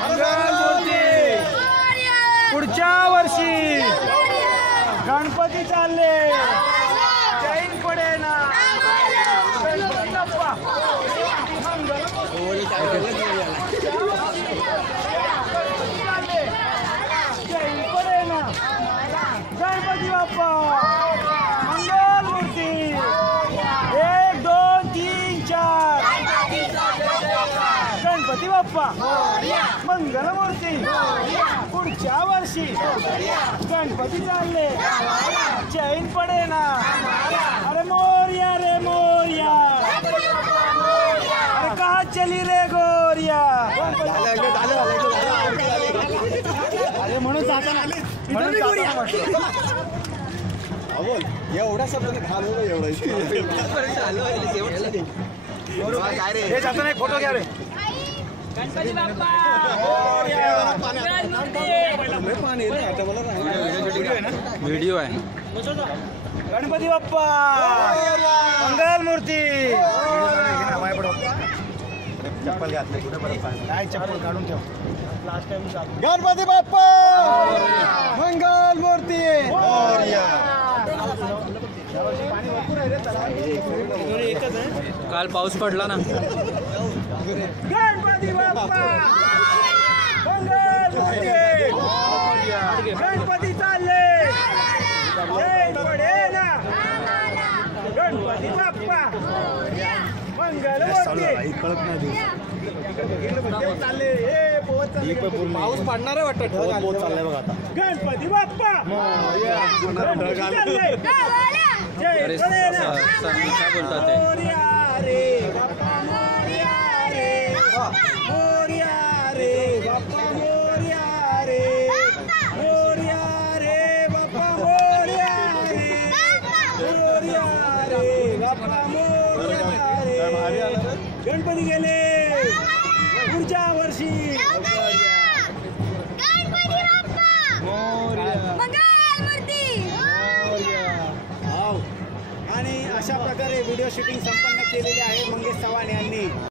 मंगलमूर्ती पुढच्या वर्षी गणपती चालले चैन पडे ना गणपती बाप्पा चैन पडे ना गणपती बाप्पा मंगलमूर्ती 1 2 3 4 गणपती बाप्पा मंगलमूर्ती पुढच्या वर्षी गणपती चालले चैन पडे ना अरे मोरिया रे मोरिया अरे कहा चली रे गोरिया अरे म्हणून जाताना बोल एवढ्या शब्दाने घालवलं एवढं हे जाताना एक फोटो घ्या रे गणपती बाप्पा व्हिडिओ आहे गणपती बाप्पा मंगलमूर्ती चप्पल घातले काय चप्पल काढून ठेव लास्ट टाइम गणपती बाप्पा मंगलमूर्ती पाणी भरपूर आहे रे एकच आहे काल पाऊस पडला ना गणपती बाप्पा मंगलमूर्ती गणपती चालले चैन पडे ना गणपती बाप्पा मंगलमूर्ती चालले पाऊस पडणार आहे वाटतं चाललंय बघा आता गणपती बाप्पा चालले अरे सनी काय बोलतात ते मोरया रे बाप्पा मोरया रे मोरया रे बाप्पा मोरया रे मोरया रे बाप्पा मोरया रे मोरया रे बाप्पा मोरया रे गणपती गेले पुढच्या वर्षी आणि अशा प्रकारे व्हिडिओ शूटिंग संपन्न केलेली आहे मंगेश चव्हाण यांनी।